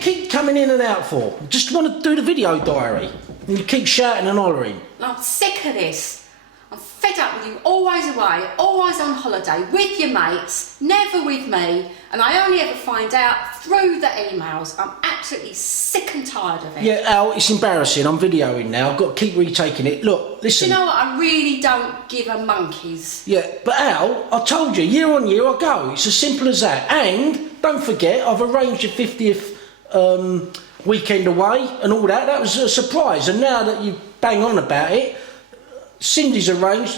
you keep coming in and out for? Just want to do the video diary. And you keep shouting and hollering. I'm sick of this. I'm fed up with you, always away, always on holiday, with your mates, never with me, and I only ever find out through the emails. I'm absolutely sick and tired of it. Yeah, Al, it's embarrassing. I'm videoing now. I've got to keep retaking it. Look, listen. Do you know what? I really don't give a monkey's. Yeah, but Al, I told you, year on year I go. It's as simple as that. And don't forget, I've arranged your 50th weekend away and all that. That was a surprise. And now that you bang on about it, Cindy's arranged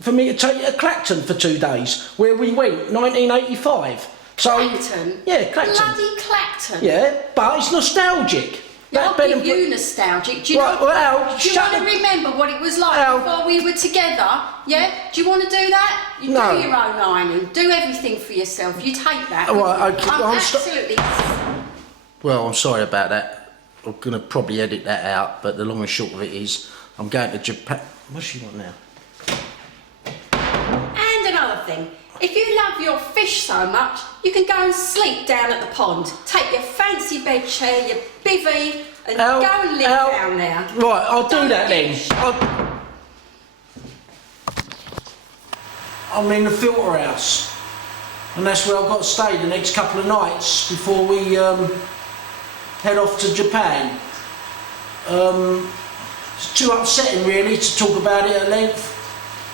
for me to take you to Clacton for 2 days, where we went 1985. So, Clacton? Yeah, Clacton. Bloody Clacton. Yeah, but it's nostalgic. Yeah, I'll give you nostalgic. Do you right, know? Well, Al, do you want to remember what it was like before we were together? Yeah. Do you want to do that? You no. Do your own ironing. Do everything for yourself. You take that. Right, okay. I'm absolutely. Well, I'm sorry about that. I'm gonna probably edit that out. But the long and short of it is, I'm going to Japan. What's she want now? And another thing. If you love your fish so much, you can go and sleep down at the pond. Take your fancy bed chair, your bivvy, and go and live down there. Right, I'll do that then. I'm in the filter house, and that's where I've got to stay the next couple of nights before we head off to Japan. It's too upsetting really to talk about it at length.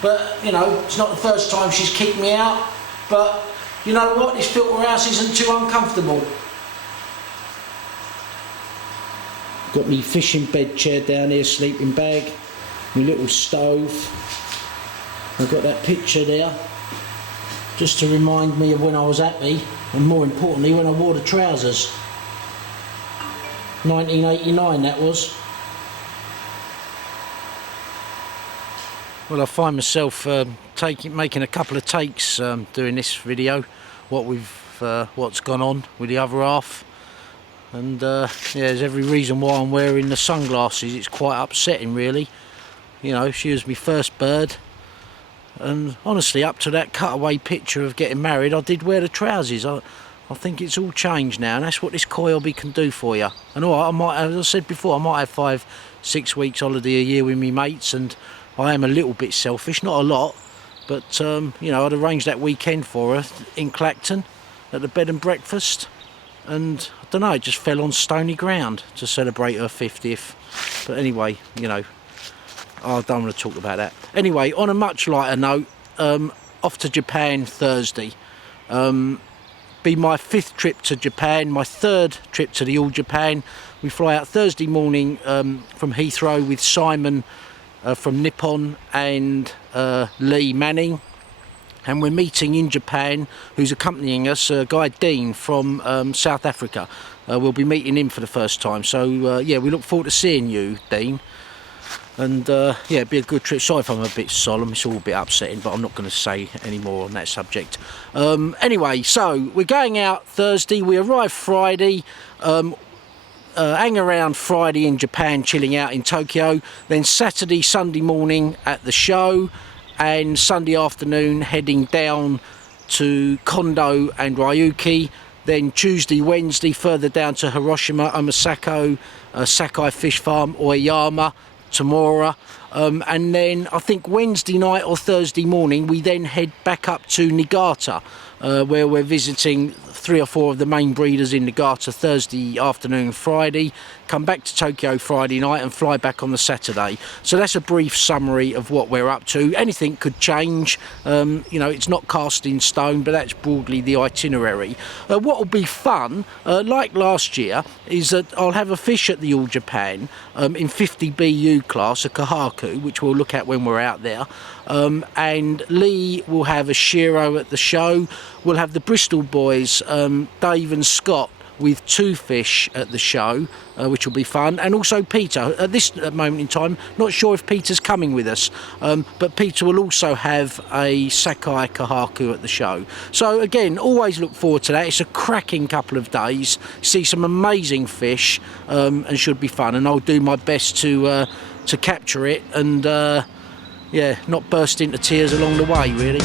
But, you know, it's not the first time she's kicked me out. But, you know what, this filter house isn't too uncomfortable. Got me fishing bed chair down here, sleeping bag, my little stove. I've got that picture there, just to remind me of when I was happy, and more importantly, when I wore the trousers. 1989 that was. Well, I find myself making a couple of takes doing this video, what's gone on with the other half, and yeah, there's every reason why I'm wearing the sunglasses. It's quite upsetting, really. You know, she was my first bird, and honestly, up to that cutaway picture of getting married, I did wear the trousers. I think it's all changed now, and that's what this koi hobby can do for you. And all right, I might, as I said before, I might have 5-6 weeks holiday a year with me mates, and I am a little bit selfish, not a lot, but you know, I'd arranged that weekend for her in Clacton at the bed and breakfast, and I don't know, it just fell on stony ground to celebrate her 50th. But anyway, you know, I don't want to talk about that. Anyway, on a much lighter note, off to Japan Thursday. Be my 5th trip to Japan, my 3rd trip to the All Japan. We fly out Thursday morning from Heathrow with Simon from Nippon and Lee Manning, and we're meeting in Japan, who's accompanying us, Guy Dean from South Africa. We'll be meeting him for the first time, so yeah, we look forward to seeing you, Dean. And yeah, it'd be a good trip. Sorry if I'm a bit solemn, it's all a bit upsetting, but I'm not going to say any more on that subject. Anyway, so we're going out Thursday, we arrive Friday, hang around Friday in Japan, chilling out in Tokyo, then Saturday, Sunday morning at the show, and Sunday afternoon heading down to Kondo and Ryuki, then Tuesday, Wednesday further down to Hiroshima, Omasako, Sakai Fish Farm, Akiyama, Tamura, and then I think Wednesday night or Thursday morning we then head back up to Niigata, where we're visiting 3 or 4 of the main breeders in Niigata Thursday afternoon and Friday, come back to Tokyo Friday night and fly back on the Saturday. So that's a brief summary of what we're up to. Anything could change, you know, it's not cast in stone, but that's broadly the itinerary. What will be fun, like last year, is that I'll have a fish at the All Japan in 50 BU class, a kahaku, which we'll look at when we're out there. And Lee will have a shiro at the show. We'll have the Bristol boys, Dave and Scott, with 2 fish at the show, which will be fun, and also Peter. At this moment in time, not sure if Peter's coming with us, but Peter will also have a Sakai kahaku at the show. So again, always look forward to that. It's a cracking couple of days, see some amazing fish, and should be fun, and I'll do my best to capture it and yeah, not burst into tears along the way, really.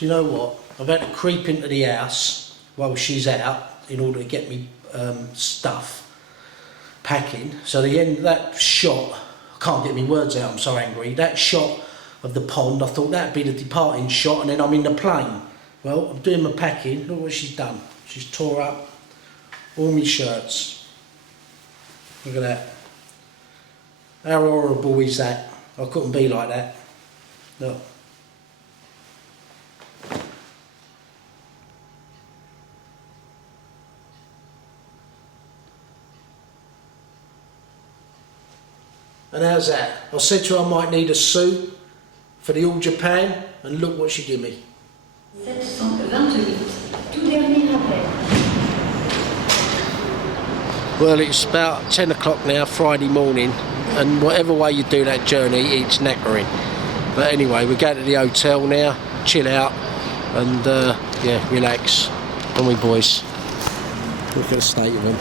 Do you know what? I've had to creep into the house while she's out in order to get me stuff, packing. So the end of that shot, I can't get my words out, I'm so angry. That shot of the pond, I thought that'd be the departing shot, and then I'm in the plane. Well, I'm doing my packing. Look what she's done. She's tore up all my shirts. Look at that. How horrible is that? I couldn't be like that. Look. And how's that? I said to her I might need a suit for the All Japan, and look what she gave me. 728, tout dernier appel. Well, it's about 10 o'clock now, Friday morning, and whatever way you do that journey, it's knackering. But anyway, we're going to the hotel now, chill out, and yeah, relax. Come on, boys. Look at the state of them.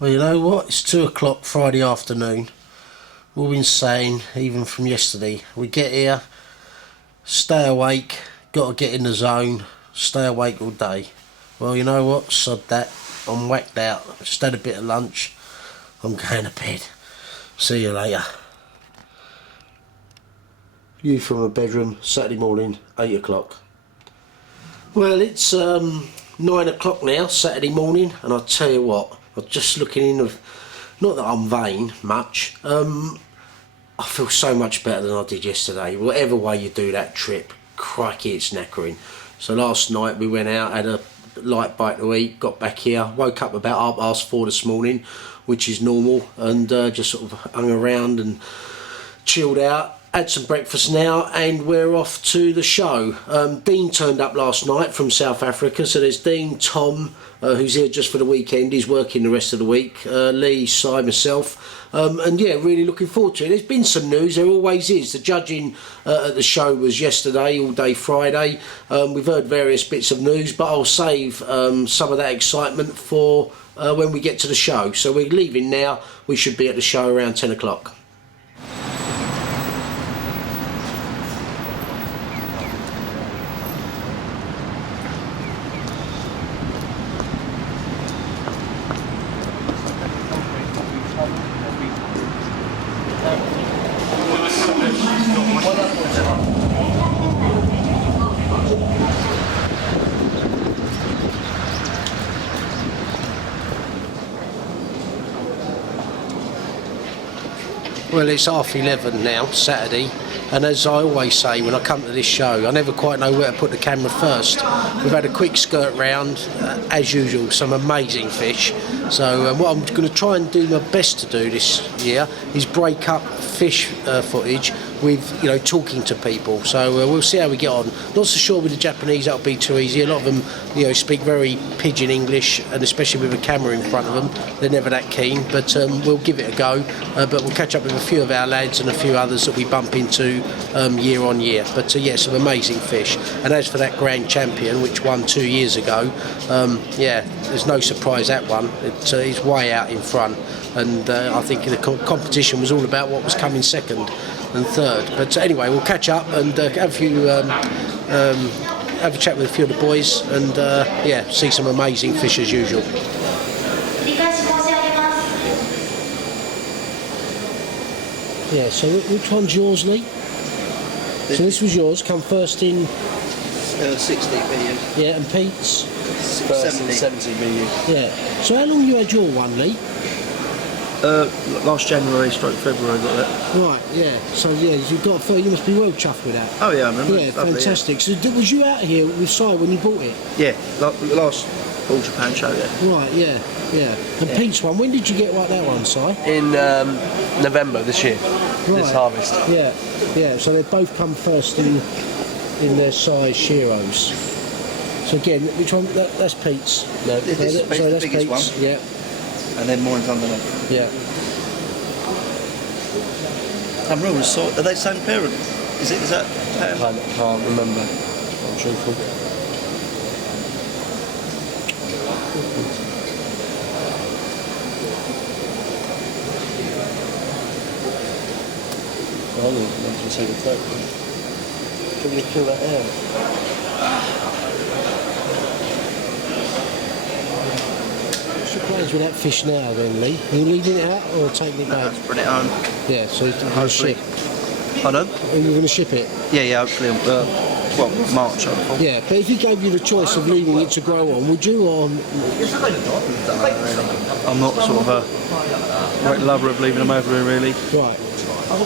Well, you know what? It's 2 o'clock Friday afternoon. All insane, even from yesterday. We get here, stay awake, got to get in the zone, stay awake all day. Well, you know what? Sod that. I'm whacked out. Just had a bit of lunch. I'm going to bed. See you later. View from a bedroom, Saturday morning, 8 o'clock. Well, it's 9 o'clock now, Saturday morning, and I'll tell you what. I'm just looking in of, not that I'm vain much, I feel so much better than I did yesterday. Whatever way you do that trip, crikey, it's knackering. So last night we went out, had a light bite to eat, got back here, woke up about 4:30 this morning, which is normal, and just sort of hung around and chilled out. Had some breakfast now, and we're off to the show. Dean turned up last night from South Africa, so there's Dean, Tom, who's here just for the weekend. He's working the rest of the week. Lee, Si, myself, and yeah, really looking forward to it. There's been some news, there always is. The judging at the show was yesterday, all day Friday. We've heard various bits of news, but I'll save some of that excitement for when we get to the show. So we're leaving now. We should be at the show around 10 o'clock. Well, it's 11:30 now, Saturday, and as I always say when I come to this show, I never quite know where to put the camera first. We've had a quick skirt round, as usual, some amazing fish. So what I'm going to try and do my best to do this year is break up fish footage with, you know, talking to people. So we'll see how we get on. Not so sure with the Japanese that'll be too easy. A lot of them, you know, speak very pidgin English, and especially with a camera in front of them, they're never that keen. But we'll give it a go. But we'll catch up with a few of our lads and a few others that we bump into year on year. But yeah, some amazing fish. And as for that grand champion, which won 2 years ago, yeah, there's no surprise that one. It's way out in front, and I think the competition was all about what was coming second and third. But anyway, we'll catch up and have a few, have a chat with a few of the boys, and yeah, see some amazing fish as usual. Yeah, so which one's yours, Lee? So this was yours, come first in 60 BU. Yeah, and Pete's 70 BU. Yeah. So how long you had your one, Lee? Last January, February, got that. Right, yeah. So yeah, you must be well chuffed with that. Oh yeah, I remember. Yeah, Lovely, fantastic. So was you out here with Si when you bought it? Yeah, last All Japan show, yeah. Right, yeah, yeah. And Pete's one, when did you get that one, Si? In November this year, this harvest. Yeah, yeah. So they both come first in their size shearos. So again, which one? That's Pete's. No, this is the biggest one. Yeah. And then mine's underneath. Yeah. I'm really sorry. Are they same parent? Is that? I can't remember. I'm truthful. I didn't want to take a photo. Can you pull that out? What's your plans with that fish now then, Lee? Are you leaving it out or taking it back? Let's bring it home. Yeah, so you're going to Hopefully. ship. Pardon? Are you going to ship it? Yeah, hopefully. Well, March, I thought. Yeah, but if he gave you the choice of leaving it to grow on, would you or... I'm not sort of a great lover of leaving them over here, really. Right.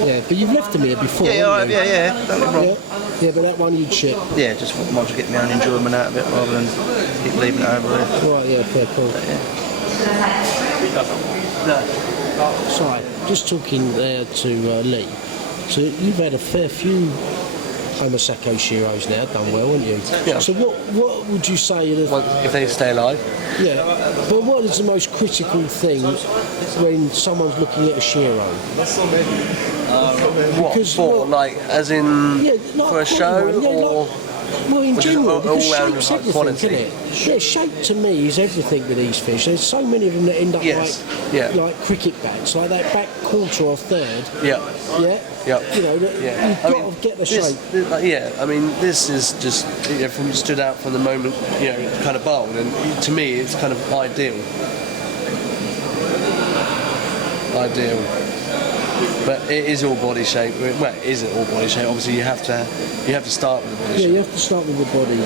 Yeah, but you've left them here before, haven't you? Yeah. Don't get me wrong. Yeah, but that one you'd ship. Yeah, just might as well get my own enjoyment out of it rather than keep leaving it over here. Right, yeah, fair call. Sorry, just talking there to Lee. So you've had a fair few Sakai Shiros now, done well, haven't you? Yeah. So what would you say are the... Well, if they stay alive. Yeah, but what is the most critical thing when someone's looking at a Shiro? What Because, for? well, Like, as in Yeah, like for a show, yeah, or well, in Which is general, all because round shape's high everything, quality. isn't it? Yeah, shape to me is everything with these fish. There's so many of them that end up Yes, yeah. like cricket bats, like that back quarter or third. yeah, Yeah, yeah. You know, that Yeah. you've got to get the shape. I mean, this is just from stood out from the moment, it's kind of bold, and to me, it's kind of ideal. But it is all body shape. Well, it isn't all body shape. Obviously, you have to start with the body Yeah, shape. you have to start with the body,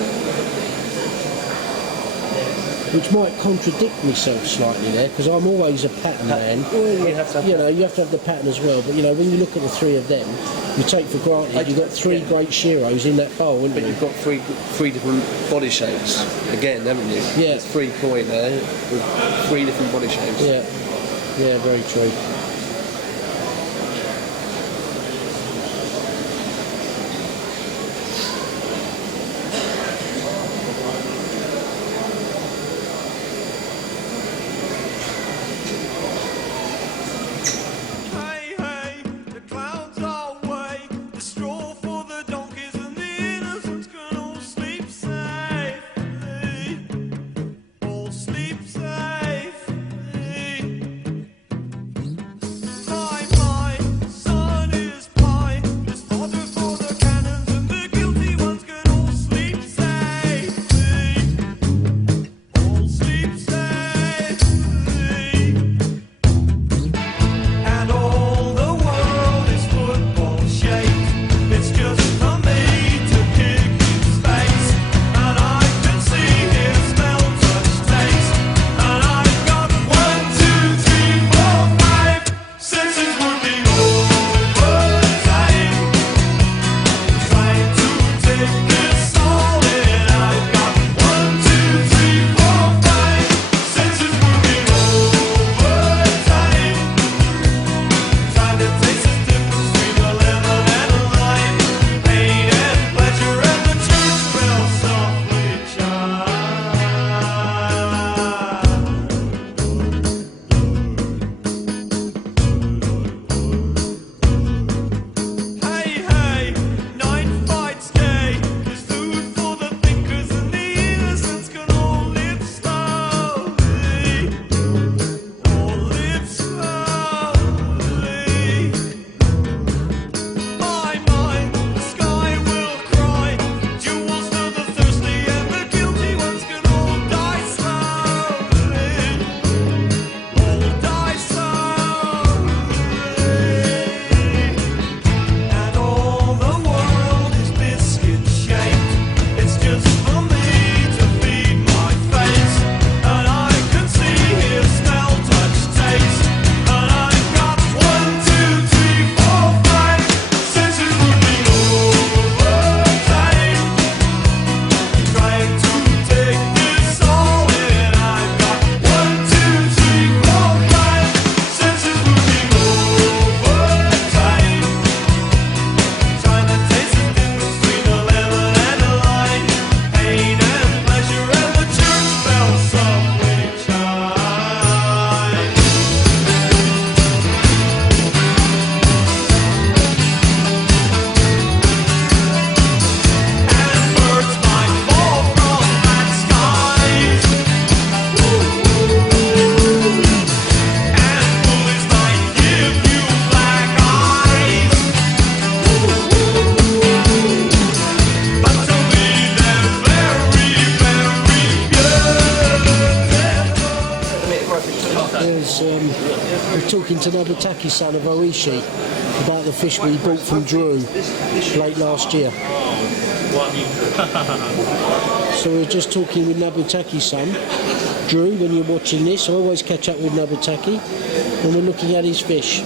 which might contradict myself slightly there, because I'm always a pattern man. You have to have You have to have the pattern as well. But when you look at the three of them, you take for granted you've got three great Shiros in that bowl, haven't But you? you've got three different body shapes again, haven't you? Yeah. There's 3 koi there with 3 different body shapes. Yeah, very true. Hey, hey, the clouds are away. The straw for the donkeys and the innocents can all sleep safely. All sleep safely. talking to Nobutaki, son of Oishi, about the fish we bought from Drew late last year. So we were just talking with Nobutaki, son. Drew, when you're watching this, I always catch up with Nobutaki, and we're looking at his fish.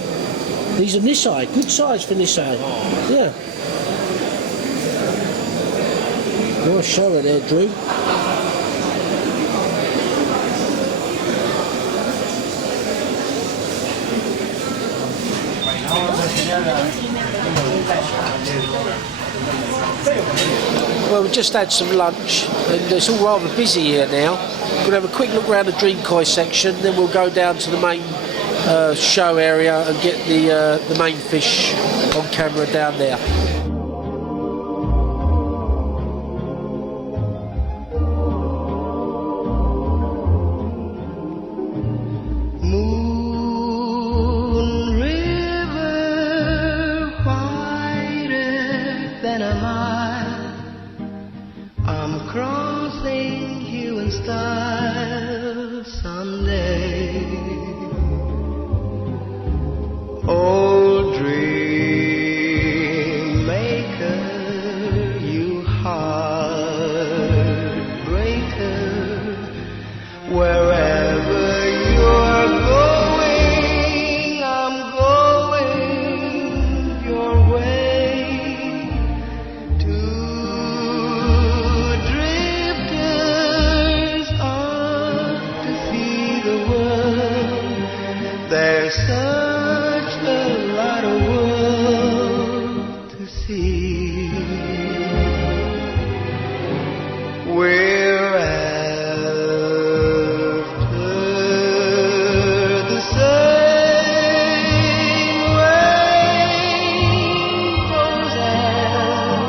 These are Nisai, good size for Nisai. Yeah. Nice shower there, Drew. Well, we just had some lunch, and it's all rather busy here now. We're going to have a quick look around the Dream Koi section, then we'll go down to the main show area and get the main fish on camera down there. Moon River, whiter than a mile, I'm crossing you in style someday. Oh, dream maker, you heartbreaker, wherever you're going, I'm going your way. Two drifters on to see the world. There's such a lot of world to see. We're after the same rainbows and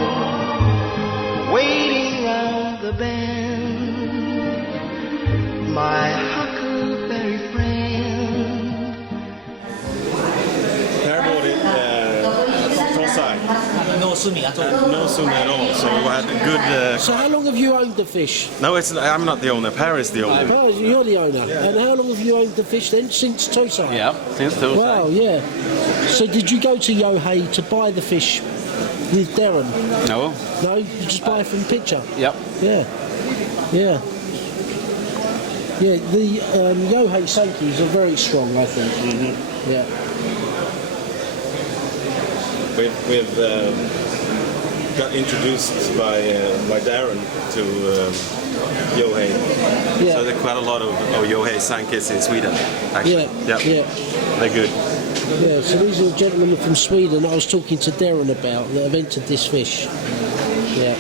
waiting round the bend, my huckleberry friend. Airport from Sakai. No swimming at all. No swimming at all. So we had a good. So how long have you owned the fish? No, I'm not the owner. Paris the owner. Oh, you're the owner. Yeah. And how long have you owned the fish then? Since Tosai? Yeah, since Tosai. Wow, yeah. So did you go to Yohei to buy the fish with Darren? No. No, you just buy from picture? Yep. Yeah. Yeah. Yeah, the Yohei Sankis are very strong, I think. Mm-hmm. Yeah. We've got introduced by Darren to Yohei. Yeah. So there are quite a lot of Yohei Sankis in Sweden, actually. Yeah. Yeah. They're good. Yeah, so these are gentlemen from Sweden I was talking to Darren about that have entered this fish. Yeah.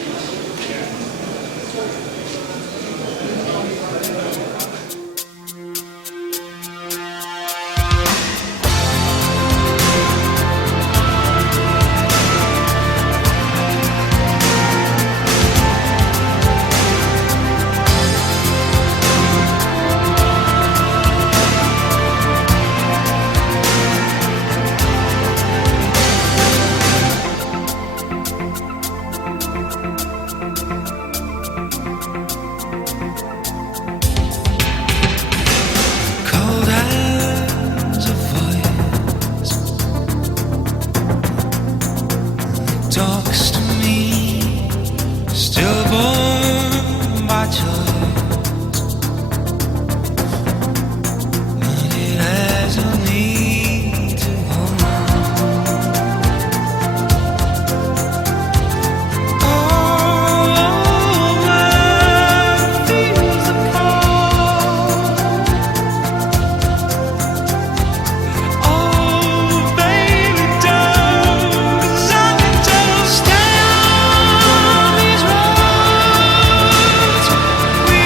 Talks to me, stillborn by choice, but it has no need to hold on. All over feels the cold. Oh, baby, don't, 'cause I can just stay on these roads. We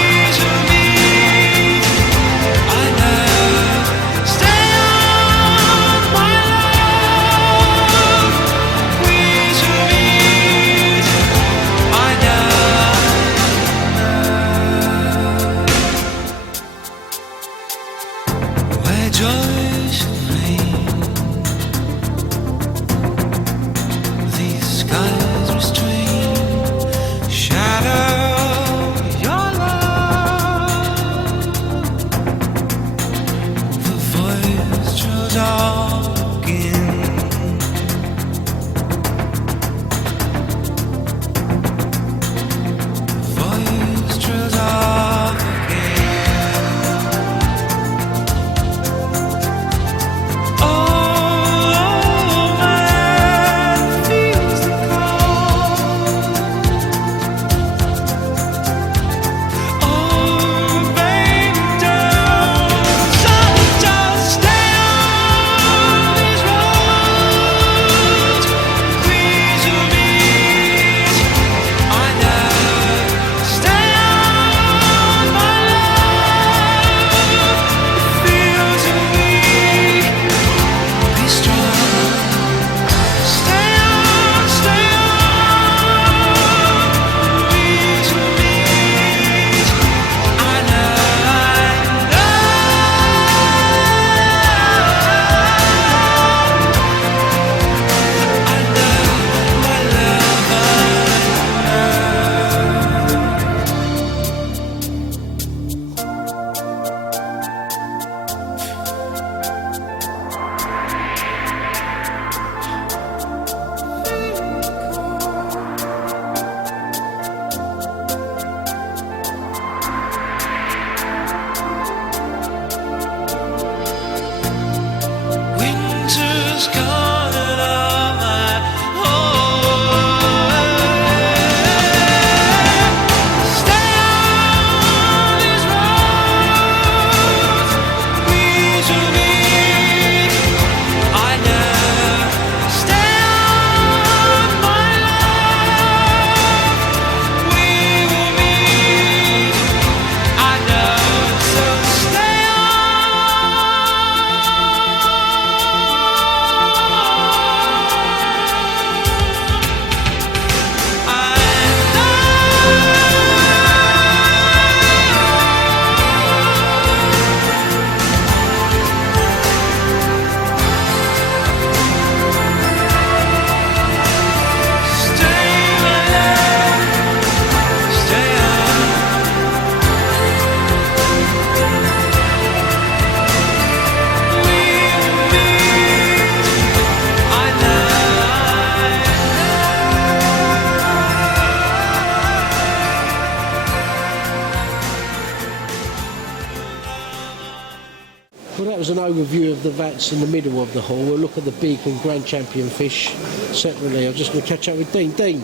Well, that was an overview of the vats in the middle of the hall. We'll look at the big and grand champion fish separately. I'm just going to catch up with Dean. Dean,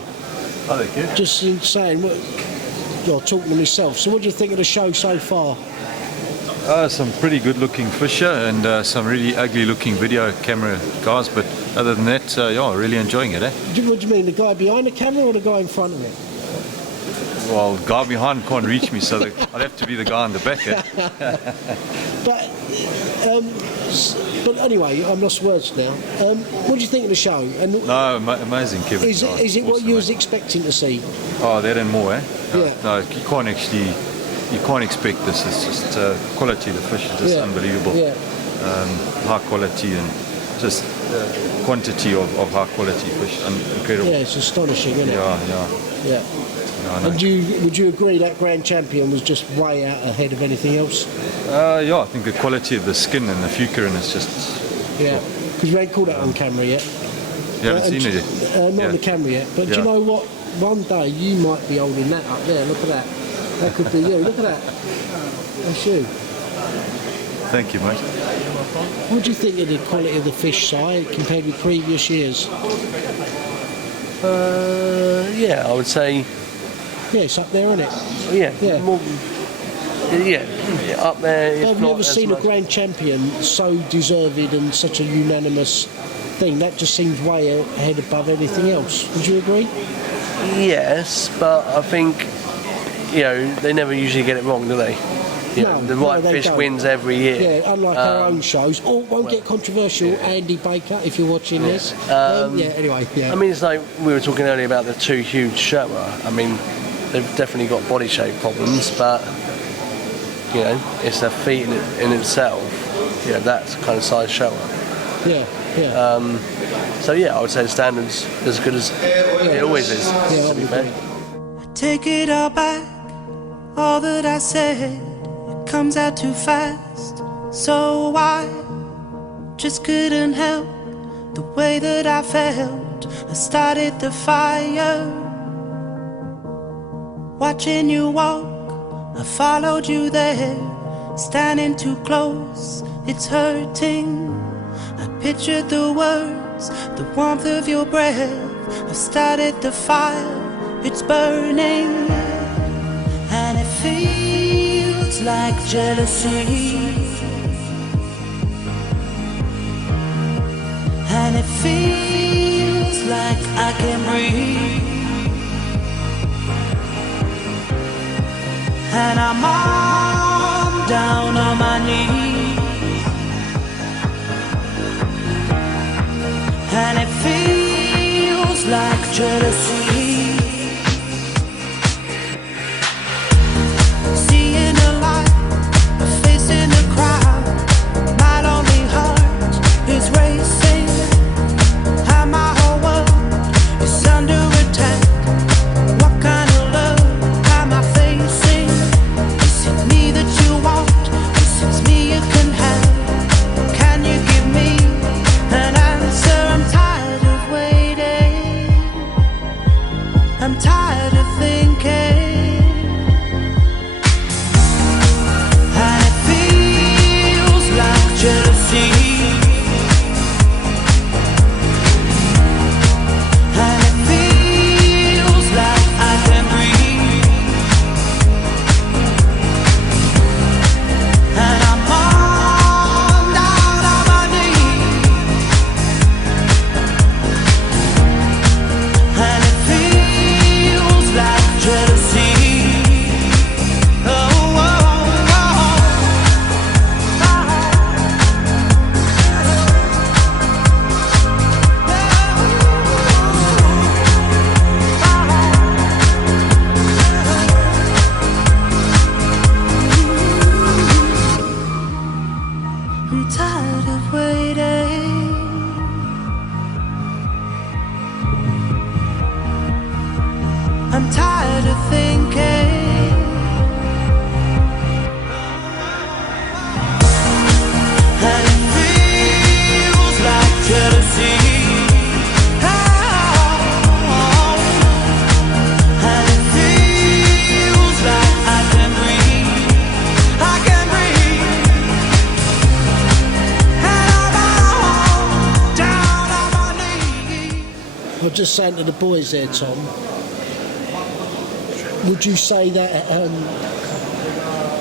Oh, thank you. just in saying, you're talking to myself. So what do you think of the show so far? Some pretty good looking fisher and some really ugly looking video camera guys, but other than that, yeah, really enjoying it, eh? What do you mean, the guy behind the camera or the guy in front of it? Well, the guy behind can't reach me, so I'd have to be the guy in the back, eh? But anyway, I'm lost words now. What do you think of the show? And No, amazing, Kevin. is Oh, it what awesome, you was eh? expecting to see? Oh, that and more, eh? Yeah. No, you can't expect this. It's just quality of the fish is just Yeah. unbelievable. Yeah. High quality and just quantity of high quality fish, incredible. Yeah, it's astonishing, isn't it? Yeah. Yeah. I know. And would you agree that Grand Champion was just way out ahead of anything else? Yeah, I think the quality of the skin and the fucurine is just. Yeah. Because we ain't caught that on camera yet. You haven't seen it yet? Not Yeah. on the camera yet. But do Yeah. you know what? One day you might be holding that up there. Look at that. That could be you. Look at that. That's you. Thank you, mate. What do you think of the quality of the fish side compared with previous years? Yeah, I would say, Yeah, it's up there, isn't it? yeah, Yeah. more, yeah, up there. If I've not never as seen a much. Grand Champion so deserved and such a unanimous thing. That just seems way ahead above everything else. Would you agree? Yes, but I think, they never usually get it wrong, do they? The right they fish don't. wins every year. Yeah, unlike our own shows. Oh, won't get controversial, Andy Baker, if you're watching this. Anyway, yeah. I mean, it's like we were talking earlier about the two huge Showa. I mean, they've definitely got body shape problems, but it's a feat in itself. That's kind of size Showa. yeah. So yeah, I would say the standard's as good as it always is. Yeah, To be fair. Take it all back, all that I said, it comes out too fast. So I just couldn't help the way that I felt. I started the fire, watching you walk, I followed you there, standing too close, it's hurting. I pictured the words, the warmth of your breath. I've started the fire, it's burning, and it feels like jealousy, and it feels like I can breathe, and I'm on down on my knees, and it feels like jealousy. Seeing a light, a face in the crowd, my lonely heart is racing, and my whole world is under attack. What kind of love am I facing? Is it me that you want? Is it me you can have? Can you give me an answer? I'm tired of waiting. was just saying to the boys there, Tom, would you say that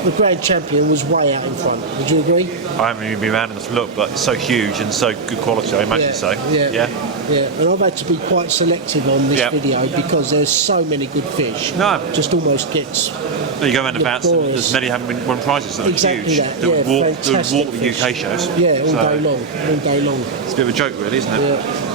the grand champion was way out in front? Would you agree? I haven't even been around enough to look, but it's so huge and so good quality, I imagine so. Yeah. And I've had to be quite selective on this video because there's so many good fish. No. Just almost gets... You go around about, there's many haven't won prizes that are exactly huge. That would walk the UK shows. Yeah, all day long. It's a bit of a joke really, isn't it? Yeah.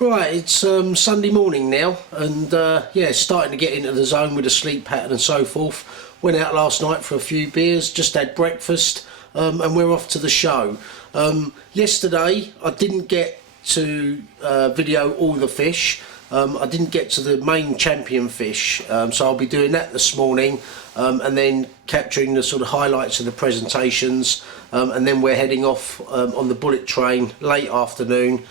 Right, it's Sunday morning now, and yeah, starting to get into the zone with the sleep pattern and so forth. Went out last night for a few beers, just had breakfast, and we're off to the show. Yesterday I didn't get to video all the fish. I didn't get to the main champion fish, so I'll be doing that this morning, and then capturing the sort of highlights of the presentations, and then we're heading off on the bullet train late afternoon,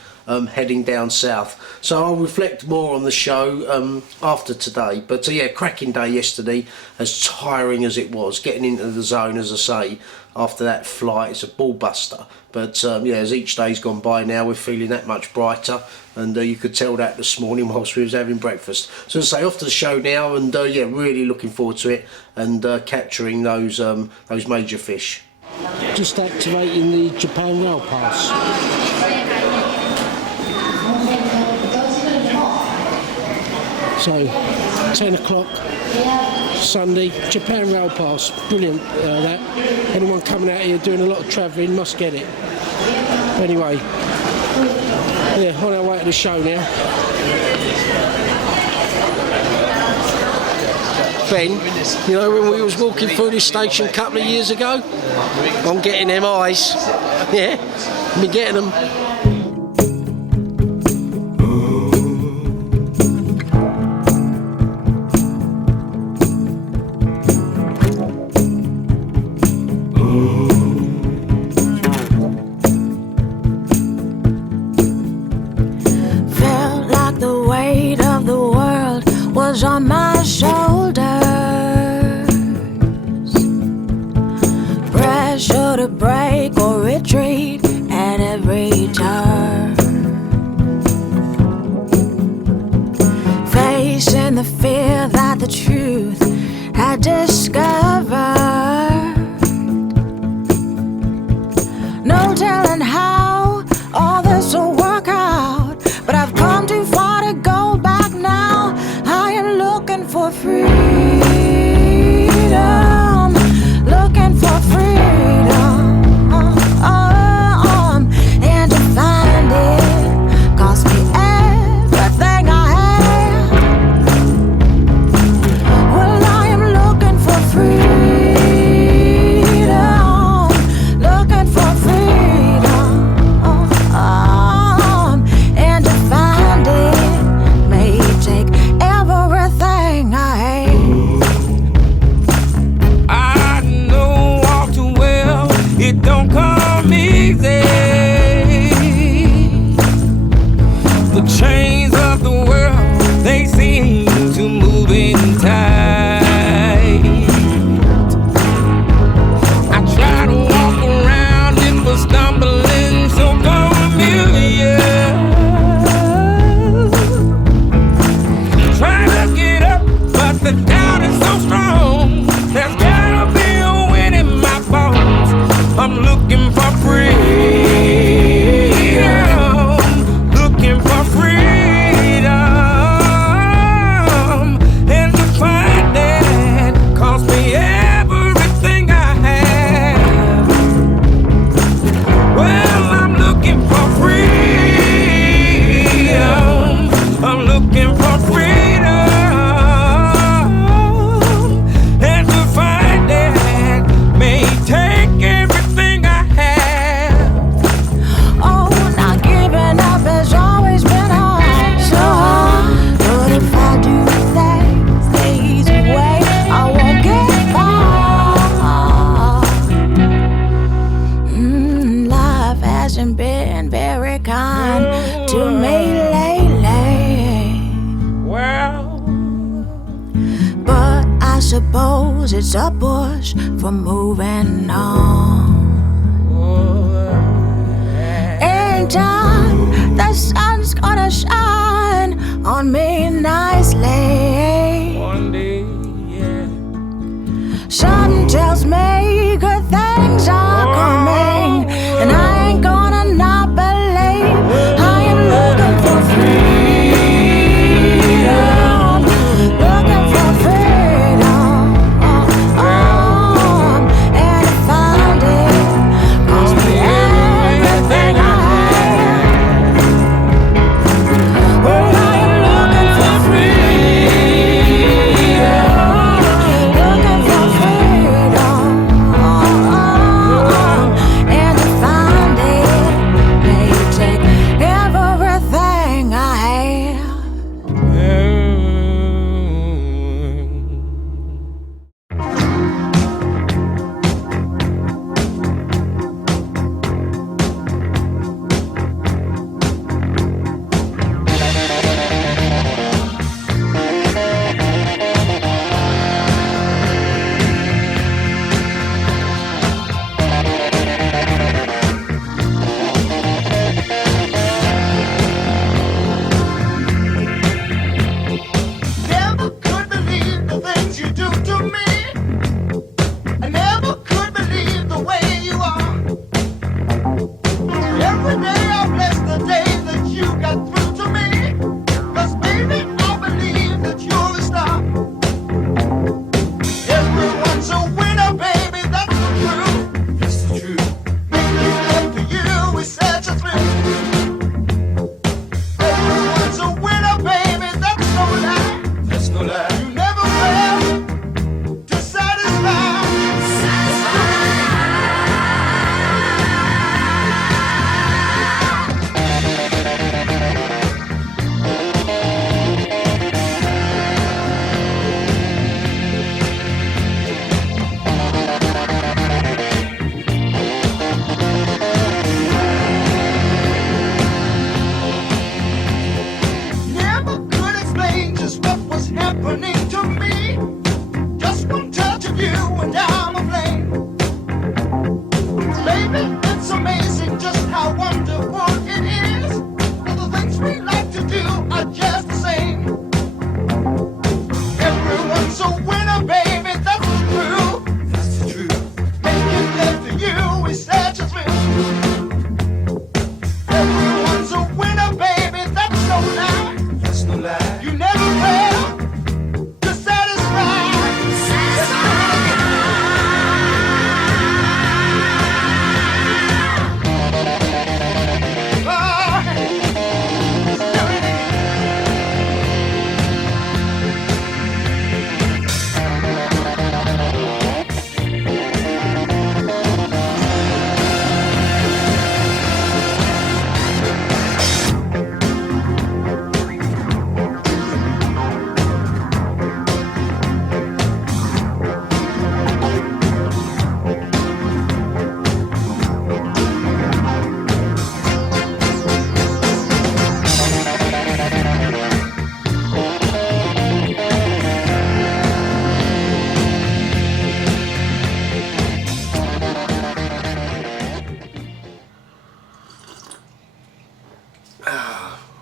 heading down south. So I'll reflect more on the show after today. But yeah, cracking day yesterday, as tiring as it was, getting into the zone, as I say, after that flight. It's a ball buster. But yeah, as each day's gone by now, we're feeling that much brighter, and you could tell that this morning whilst we was having breakfast. So as I say, off to the show now, and yeah, really looking forward to it, and capturing those major fish. Just activating the Japan Rail Pass. So 10 o'clock Sunday, Japan Rail Pass, brilliant that. Anyone coming out here doing a lot of travelling must get it. Anyway, yeah, on our way to the show now. Ben, you know, when we was walking through this station a couple of years ago. I'm getting them eyes. Yeah, I've been getting them. Felt like the weight of the world was on my shoulders. Pressure to break or retreat at every turn. Facing the fear that the truth had discovered. No telling how all this will work out, but I've come too far to go back now. I am looking for freedom, looking for freedom, and to find it cost me everything I have. Well, I am looking for freedom, looking for freedom, and to find it may take everything I hate. I know all too well it don't come easy. The chains of the world, they seem to move in tight. I try to walk around it, but stumbling so familiar. Trying to get up, but the doubt is so strong. There's gotta be a wind in my bones. I'm looking for freedom, looking for freedom, and to find that cost me everything I have. Well, I'm looking for freedom, I'm looking for freedom, and to find that may take everything I have. Oh, not giving up has always been hard, so hard. But if I do things the easy way, I won't get far. Life hasn't been very kind to me lately. Well, But I suppose it's a push for moving on. In time, the sun's gonna shine on me nicely. one day, yeah. Something tells me good things are coming, and I ain't gonna not believe. I am looking for freedom, looking for freedom, and to find it cost me everything I have. Well, I am looking for freedom. happening to me. Just one touch of you and I'm aflame. Baby, it's amazing just how wonderful it is. All the things we like to do are just the same. Everyone's a winner, baby, that's true. That's true. Making love to you is such a thrill. Everyone's a winner, baby, that's no lie. That's no lie. You never fail to satisfy.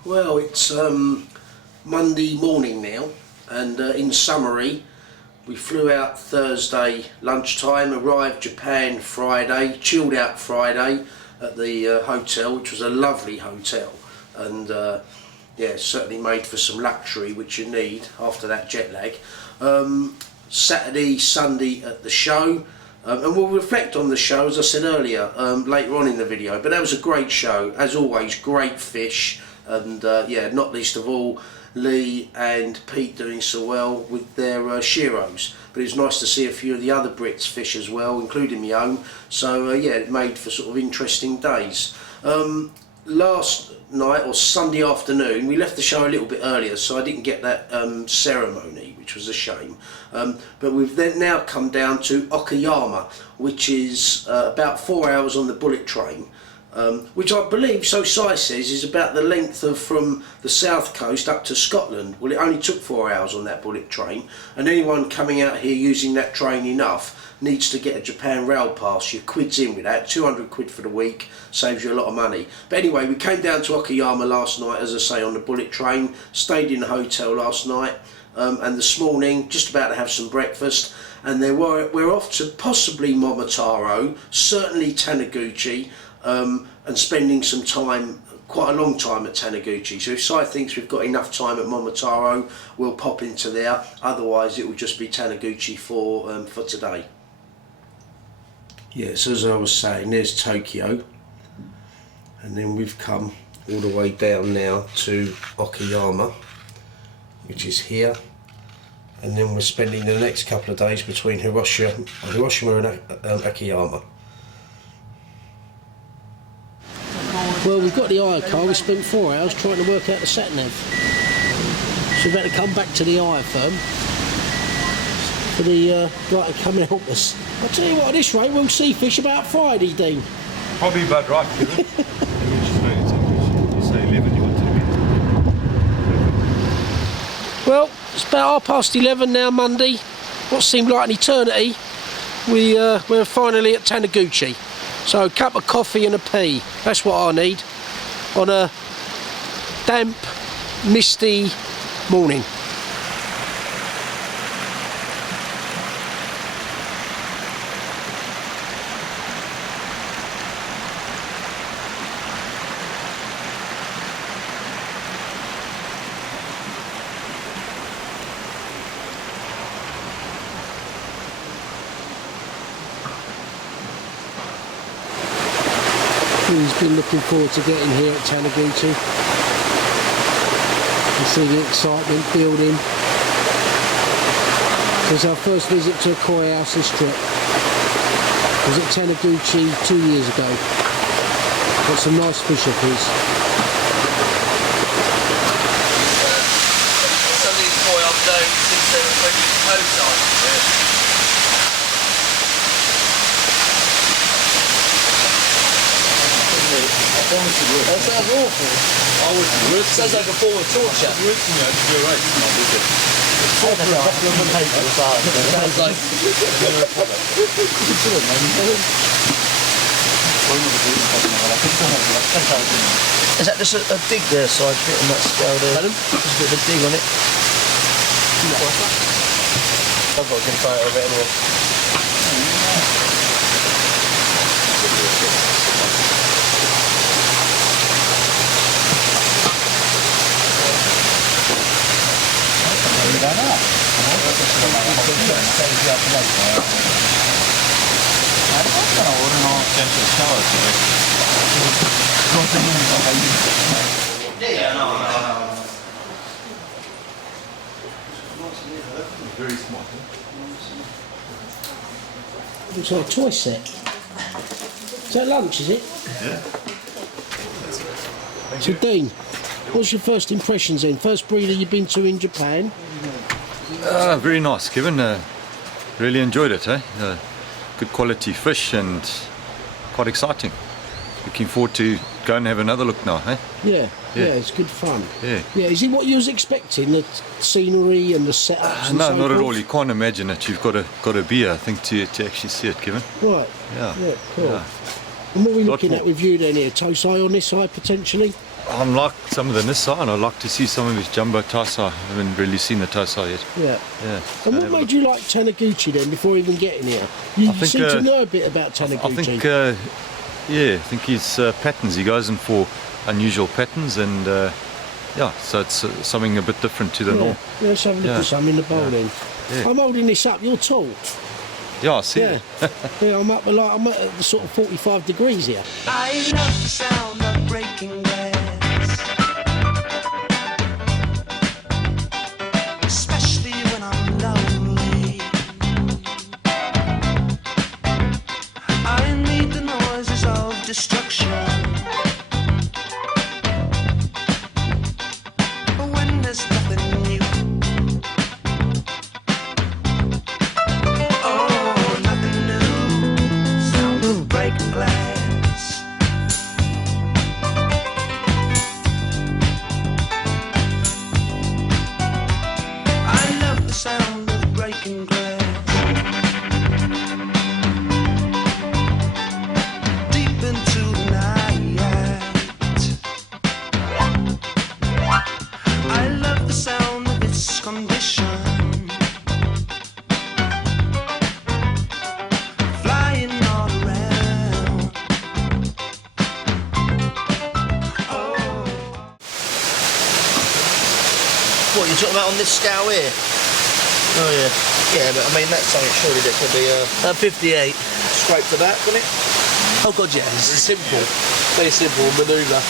Well, it's Monday morning now, and in summary, we flew out Thursday lunchtime, arrived Japan Friday, chilled out Friday at the hotel, which was a lovely hotel, and yeah, certainly made for some luxury, which you need after that jet lag. Saturday, Sunday at the show. And we'll reflect on the show, as I said earlier, later on in the video. But that was a great show, as always, great fish, and yeah, not least of all, Lee and Pete doing so well with their Shiros. But it was nice to see a few of the other Brits fish as well, including my own. So yeah, it made for sort of interesting days. Last night, or Sunday afternoon, we left the show a little bit earlier, so I didn't get that ceremony, which was a shame. But we've then now come down to Akiyama, which is about 4 hours on the bullet train, which I believe, so Sai says, is about the length of from the south coast up to Scotland. Well, it only took 4 hours on that bullet train, and anyone coming out here using that train enough needs to get a Japan rail pass. Your quid's in with that, 200 quid for the week, saves you a lot of money. But anyway, we came down to Akiyama last night, as I say, on the bullet train, stayed in the hotel last night, and this morning just about to have some breakfast, and then we're off to possibly Momotaro, certainly Taniguchi, and spending some time, quite a long time at Taniguchi. So if Sai thinks we've got enough time at Momotaro, we'll pop into there, otherwise it will just be Taniguchi for today. Yes, as I was saying, there's Tokyo, and then we've come all the way down now to Akiyama, which is here, and then we're spending the next couple of days between Hiroshima and Akiyama. Well, we've got the hire car. We spent 4 hours trying to work out the sat-nav, so we've had to come back to the hire firm for the guy to come and help us. I'll tell you what, at this rate we'll see fish about Friday, Dean. Probably about right, Kevin. You say 11, you want to be. Well, it's about 11:30 now, Monday. What seemed like an eternity. We're finally at Taniguchi. So a cup of coffee and a pea. That's what I need on a damp, misty morning. He's been looking forward to getting here at Taniguchi. You see the excitement building. It's our first visit to a koi house this trip. I was at Taniguchi 2 years ago. Got some nice fish up here. Some of these koi I've known since they were maybe toe-sized. That sounds awful. Sounds like a form of torture. Is that just a dig there, side bit on that scale there? Just a bit of a dig on it. I've got a good photo of it anyway. Very smart. Looks like a toy set. Is that lunch, is it? Yeah. So Dean, what's your first impressions then? First breeder you've been to in Japan? Very nice, Kevin. Really enjoyed it, eh? Good quality fish and quite exciting. Looking forward to go and have another look now, eh? Yeah, it's good fun. Yeah. Yeah, is it what you was expecting, the scenery and the setups and No, so not at forth? all. You can't imagine it. You've got to be here, I think, to actually see it, Kevin. Right. Yeah. Yeah, cool. Yeah. And what are we Lot looking more. at with you then here? Tosai on this side potentially? I'm like some of the Nisai, and I'd like to see some of his jumbo Tosai. I haven't really seen the Tosai yet. Yeah. Yeah. And what made you like Taniguchi then before even getting here? You think, seem to know a bit about Taniguchi. I think his patterns, he goes in for unusual patterns, and so it's something a bit different to the norm. Yeah, let's have a look at some in the bowl then. Yeah. I'm holding this up, you're tall. Yeah, I see Yeah. it. Yeah, I'm up I'm at the sort of 45 degrees here. I love the sound of breaking glass, especially when I'm lonely. I need the noises of destruction, but when there's nothing new. Oh, nothing new. Sound of breaking glass. I love the sound of breaking glass. Deep into the night. I love the sound of its condition. Flying all around. What, you're talking about on this scale here? Oh yeah. Yeah, but I mean that's something surely that could be 58. Scrape to that, couldn't it? Oh god, yeah, it's simple. Very simple manoeuvre.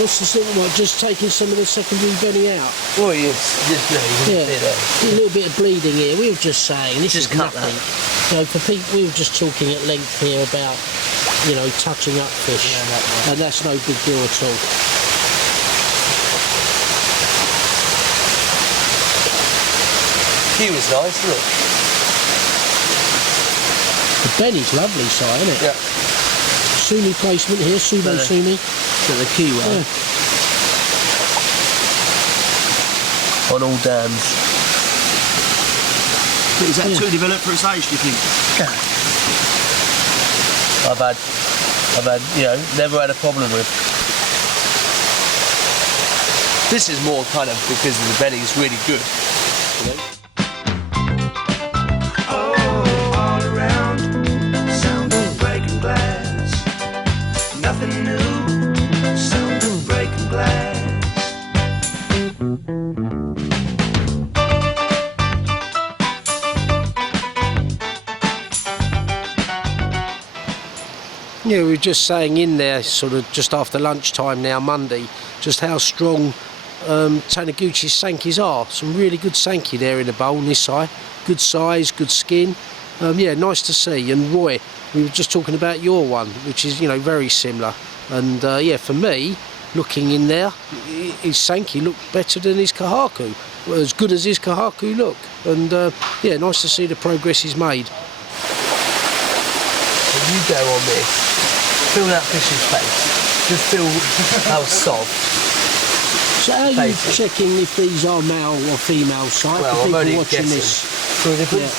What's the sort of like just taking some of the secondary belly out? Well, yes, you can Yeah, see that. a little bit of bleeding here. We were just saying this Just is cut nothing. So for people, we were just talking at length here about, you know, touching up fish, and that's no big deal at all. Hue is nice, isn't it? The Benny's lovely, Si, isn't it? Yeah. Sumi placement here, Sumo Sumi. So the key one. Yeah. On all dams. Is that too developed for its age, do you think? I've had, you know, never had a problem with. This is more kind of because the belly is really good. You know? Oh, all around, sound of breaking glass. Nothing new, sound of breaking glass. Yeah, we were just saying in there, sort of just after lunchtime now, Monday, just how strong Taniguchi's Sankis are. Some really good Sanki there in the bowl, Nisai. Good size, good skin. Yeah, nice to see. And Roy, we were just talking about your one, which is, you know, very similar. And yeah, for me, looking in there, his Sanki looked better than his Kahaku. Well, as good as his Kahaku look. And yeah, nice to see the progress he's made. When you go on this, feel that fish's face. Just feel how soft. So how are you checking if these are male or female sight? Well, for I'm people only watching guessing. this. For a difference?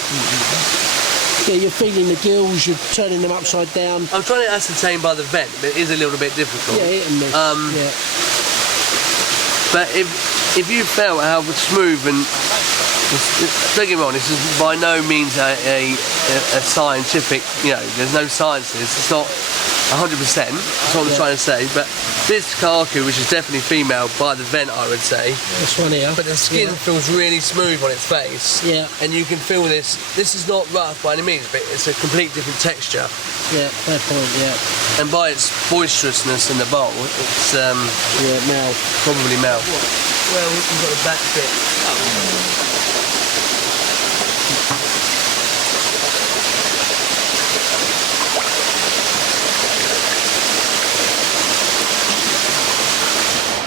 Yeah, you're feeling the gills, you're turning them upside down. I'm trying to ascertain by the vent, but it is a little bit difficult. Yeah, hit and miss. Yeah. But if you felt how smooth and don't get me wrong, this is by no means a scientific, there's no science to this. It's not 100%, that's what I'm trying to say. But this kaku, which is definitely female by the vent, I would say. This one here. But the skin feels really smooth on its face. Yeah. And you can feel this. This is not rough by any means, but it's a complete different texture. Yeah, fair point, yeah. And by its boisterousness in the bowl, it's male. Probably male. Well, we've got the back bit.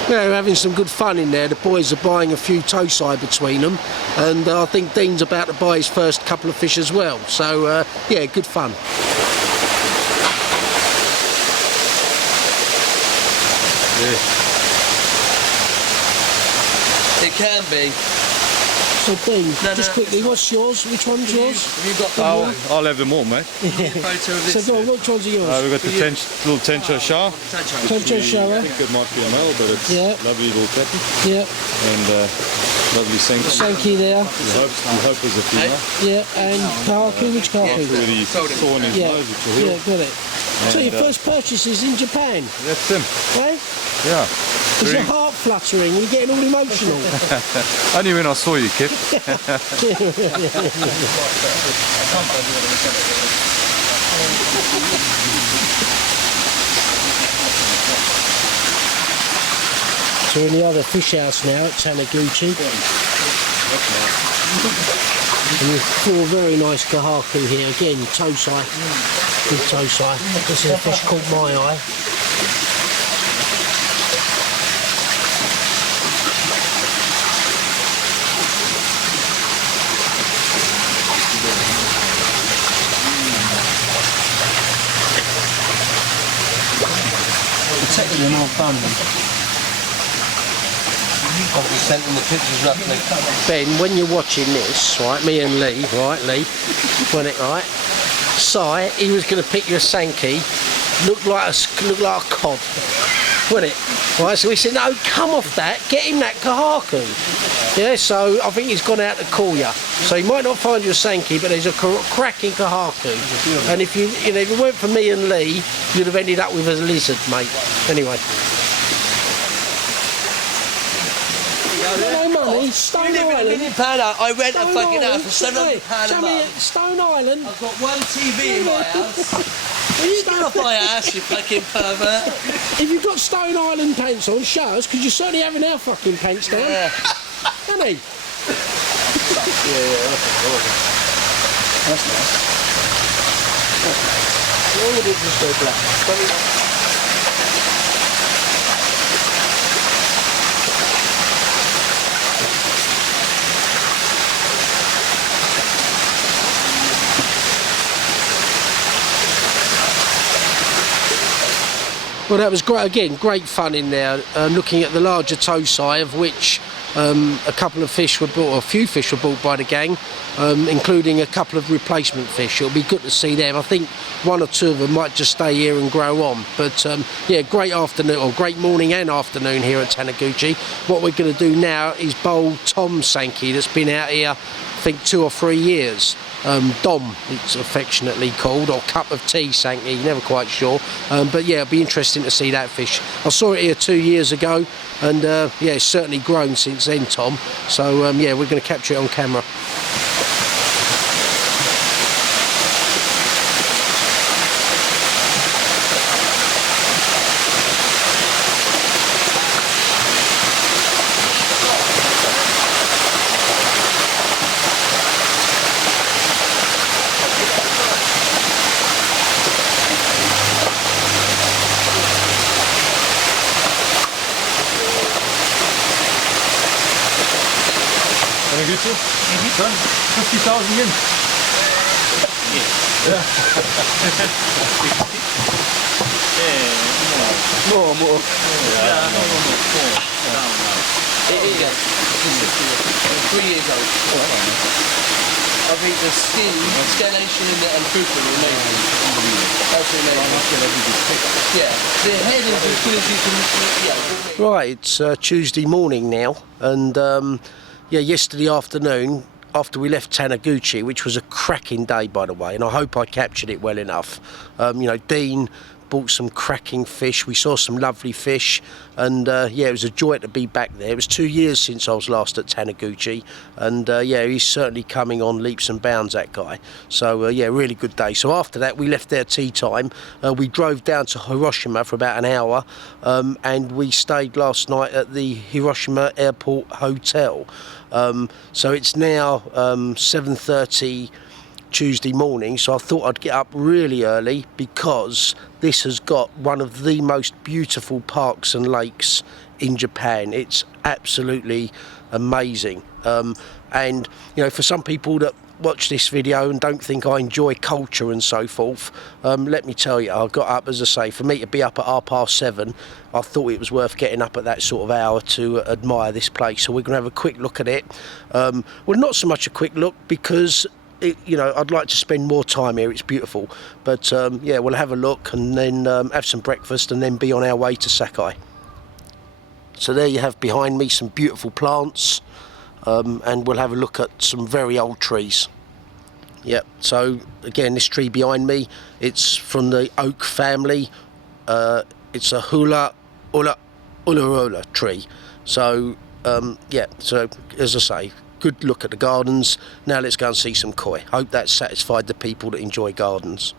Yeah, we're having some good fun in there. The boys are buying a few tosai between them, and I think Dean's about to buy his first couple of fish as well. So, yeah, good fun. It can be. So Dean, just quickly, what's yours? Which one's yours? Have you got the I'll have them all, mate. photo of this? So go on, which ones are yours? We've got the little tencho shower. Tencho shower. I think it might be a male, but it's lovely little puppy. Yeah. And lovely Senki. Senki there. We hope it's a female. Yeah, and kaku, which kaku? Really saw in his nose, which will heal. Yeah, got it. So your first purchase is in Japan? That's him. Eh? Yeah. Is your heart fluttering? You're getting all emotional. Only when I saw you, Kip. So we're in the other fish house now at Taniguchi. And we've four very nice kahaku here. Again, tosai. Good tosai. This is a fish called my eye. Technically more fun. I've just sent them the pictures roughly. Ben, when you're watching this, right, me and Lee, right, Lee, when it, right, Sai, he was going to pick you a Sankey, looked like a cod, wasn't it? Right, so we said, no, come off that, get him that kahaku. Yeah, so I think he's gone out to call you. So he might not find you a Sankey, but there's a cracking kahaku. And if if it weren't for me and Lee, you'd have ended up with a lizard, mate. Anyway. No money, Stone Island. I rent a fucking house for £700 a Tell me, month. Stone Island. I've got one TV in my house. Get off my ass, you fucking pervert. If you've got Stone Island pants on, show us, because you're certainly having our fucking pants down. Yeah. Isn't he? That's nice. Why would it just go black? Well, that was great. Again, great fun in there. Looking at the larger tosai, of which a couple of fish were bought, or a few fish were bought by the gang, including a couple of replacement fish. It'll be good to see them. I think one or two of them might just stay here and grow on. But yeah, great afternoon, or great morning and afternoon here at Taniguchi. What we're going to do now is bowl Tom Sankey that's been out here, I think 2 or 3 years. Dom, it's affectionately called, or cup of tea Sankey, never quite sure. But yeah, it'll be interesting to see that fish. I saw it here 2 years ago, and yeah, it's certainly grown since then, Tom. So yeah, we're going to capture it on camera. Taniguchi? Done. 50,000 yen. Yeah. More. It is. 3 years old. I think the skin, scalation and proofing are amazing. Absolutely amazing. Yeah, the head is as good as you can. Yeah. Right, it's Tuesday morning now, and yeah, yesterday afternoon, after we left Taniguchi, which was a cracking day, by the way, and I hope I captured it well enough. You know, Dean bought some cracking fish. We saw some lovely fish, and yeah, it was a joy to be back there. It was 2 years since I was last at Taniguchi, and yeah, he's certainly coming on leaps and bounds, that guy. So yeah, really good day. So after that, we left there tea time. We drove down to Hiroshima for about an hour, and we stayed last night at the Hiroshima Airport Hotel. So it's now 7:30 Tuesday morning, so I thought I'd get up really early because this has got one of the most beautiful parks and lakes in Japan. It's absolutely amazing, and you know, for some people that watch this video and don't think I enjoy culture and so forth, let me tell you, I got up, as I say, for me to be up at 7:30, I thought it was worth getting up at that sort of hour to admire this place. So we're going to have a quick look at it. Well, not so much a quick look, because you know, I'd like to spend more time here. It's beautiful, but yeah, we'll have a look and then have some breakfast and then be on our way to Sakai. So there you have behind me some beautiful plants, and we'll have a look at some very old trees. Yep, so again, this tree behind me, it's from the oak family. It's a hula tree. So yeah, so as I say, good look at the gardens. Now let's go and see some koi. Hope that satisfied the people that enjoy gardens.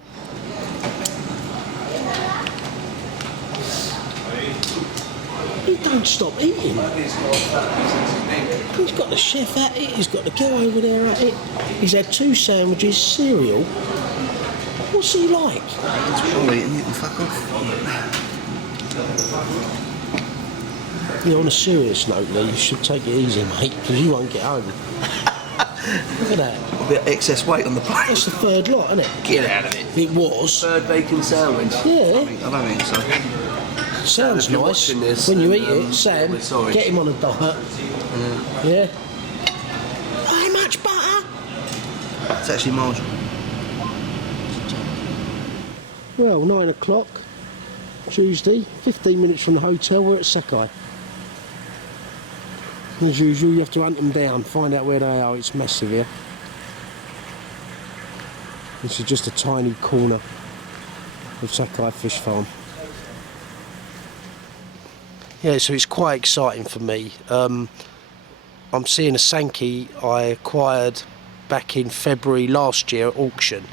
He don't stop eating. He's got the chef at it, he's got the girl over there at it. He's had 2 sandwiches, cereal. What's he like? It's probably eating it and fuck off. You know, on a serious note, Lee, you should take it easy, mate, because you won't get home. Look at that. A bit of excess weight on the plate. That's the 3rd lot, isn't it? Get out of it. It was. 3rd bacon sandwich. Yeah. I don't think so. Sounds nice. This, when you eat it, Sam, get him on a diet. Yeah. How much butter? It's actually marginal. Well, 9 o'clock, Tuesday, 15 minutes from the hotel, we're at Sakai. As usual, you have to hunt them down, find out where they are. It's massive here. This is just a tiny corner of Sakai Fish Farm. Yeah, so it's quite exciting for me. I'm seeing a Sankey I acquired back in February last year at auction.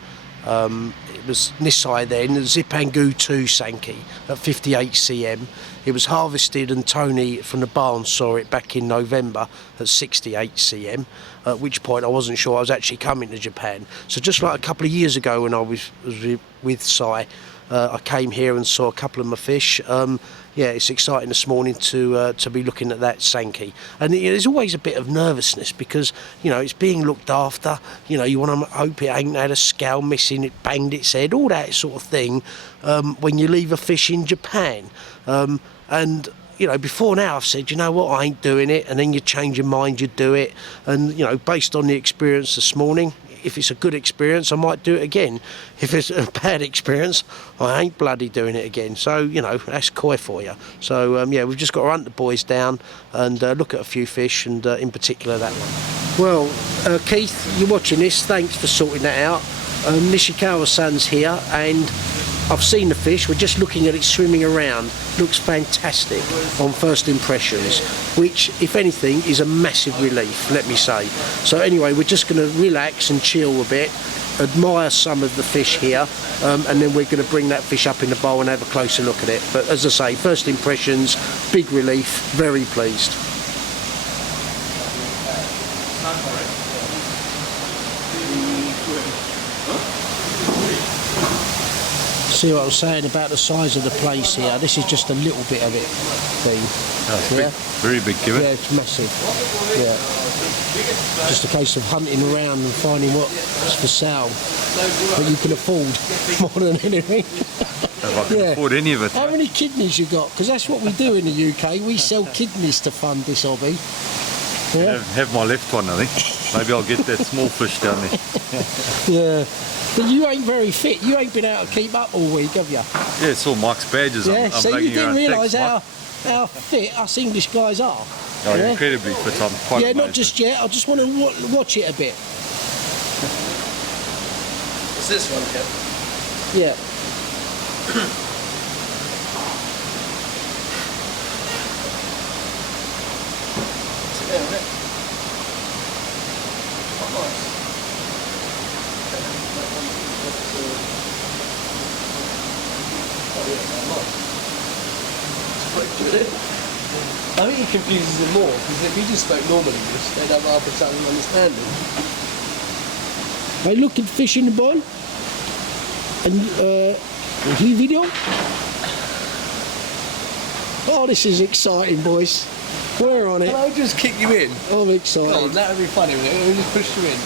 It was Nisai then, the Zipangu 2 Sankey at 58 cm. It was harvested and Tony from the barn saw it back in November at 68 cm, at which point I wasn't sure I was actually coming to Japan. So just like a couple of years ago when I was with Sai, I came here and saw a couple of my fish. Yeah, it's exciting this morning to be looking at that Sankey. And there's always a bit of nervousness because, you know, it's being looked after. You know, you want to hope it ain't had a scale missing, it banged its head, all that sort of thing when you leave a fish in Japan. And, you know, before now I've said, you know what, I ain't doing it. And then you change your mind, you do it. And, you know, based on the experience this morning, if it's a good experience, I might do it again. If it's a bad experience, I ain't bloody doing it again. So, you know, that's koi for you. So, yeah, we've just got to hunt the boys down and look at a few fish, and in particular that one. Well, Keith, you're watching this. Thanks for sorting that out. Nishikawa-san's here, and I've seen the fish. We're just looking at it swimming around. Looks fantastic on first impressions, which, if anything, is a massive relief, let me say. So anyway, we're just going to relax and chill a bit, admire some of the fish here, and then we're going to bring that fish up in the bowl and have a closer look at it. But as I say, first impressions, big relief, very pleased. See what I was saying about the size of the place here? This is just a little bit of it. It's big, very big, given. Yeah, it's massive. Yeah. Just a case of hunting around and finding what's for sale that you can afford more than anything. If I can afford any of it. How many kidneys you got? Because that's what we do in the UK. We sell kidneys to fund this hobby. Yeah. Have my left one, I think. Maybe I'll get that small fish down there. Yeah. But you ain't very fit. You ain't been able to keep up all week, have you? Yeah, it's all Mike's badges. Yeah, I'm so you didn't realise text, how fit us English guys are. Oh, yeah? Incredibly fit. I'm quite Yeah, amazed. not just yet. I just want to watch it a bit. It's this one, Kev. Yeah. Sit down, isn't it? Quite nice. I think he confuses it more, because if he just spoke normal English, they'd have half a chance of understanding. I look at fish in the bowl. And he video. Oh, this is exciting, boys. We're on it. Can I just kick you in? I'm excited. Come on, that would be funny, wouldn't it? We'll just push you in.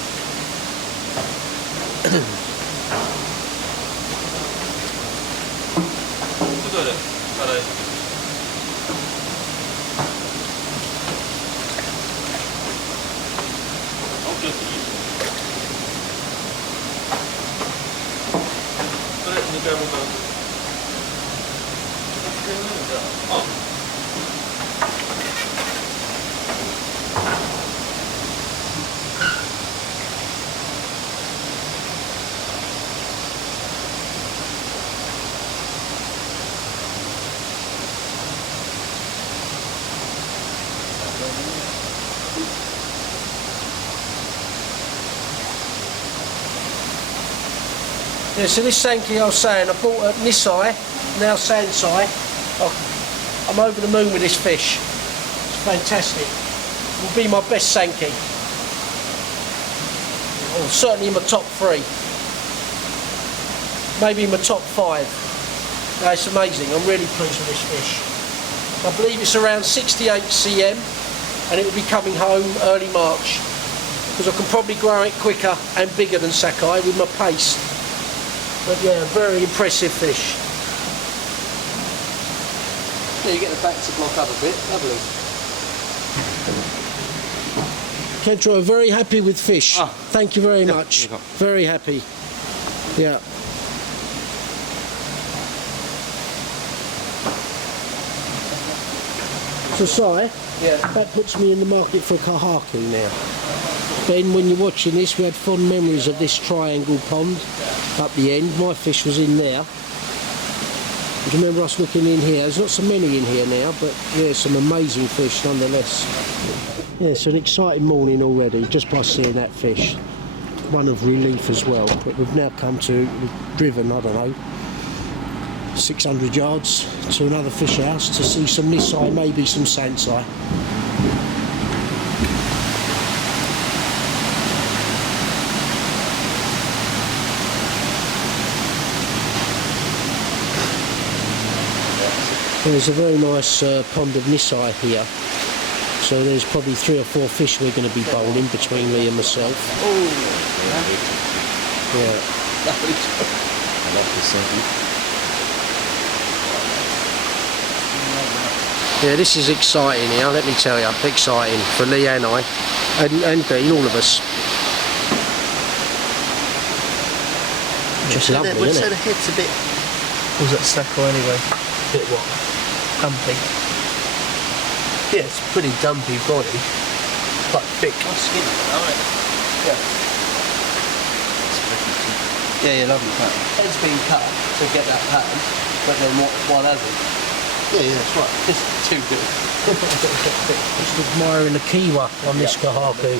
Yeah, so this Sankey I was saying, I bought a Nisai, now Sansai. Oh, I'm over the moon with this fish. It's fantastic. It will be my best Sankey. Or certainly in my top 3. Maybe in my top 5. No, it's amazing. I'm really pleased with this fish. I believe it's around 68 cm and it will be coming home early March. Because I can probably grow it quicker and bigger than Sakai with my pace. But yeah, very impressive fish. Yeah, you get the back to block up a bit, lovely. Kendra, very happy with fish. Thank you very much. Very happy. Yeah. So, Si, that puts me in the market for a kahaku now. Ben, when you're watching this, we had fond memories of this triangle pond up the end. My fish was in there. Do you remember us looking in here? There's not so many in here now, but yeah, some amazing fish nonetheless. Yeah, it's an exciting morning already, just by seeing that fish. One of relief as well, but we've now come to, we've driven, I don't know, 600 yards to another fish house to see some Nisai, maybe some Sansai. There's a very nice pond of Nisai here, so there's probably 3 or 4 fish we're going to be bowling between me and myself. Oh, yeah. I love this thing. Yeah, this is exciting here, let me tell you, exciting for Lee and I, and Dean, all of us. Just lovely, Would isn't say it? the head's a bit. Was that Sakai anyway? Bit what? Dumpy. Yeah, it's a pretty dumpy body. Quite thick. Quite skinny, alright. Yeah. Yeah, lovely pattern. Head's been cut to get that pattern, but then one hasn't. Yeah, that's right. It's too good. Just admiring the kiwa on this kahaku.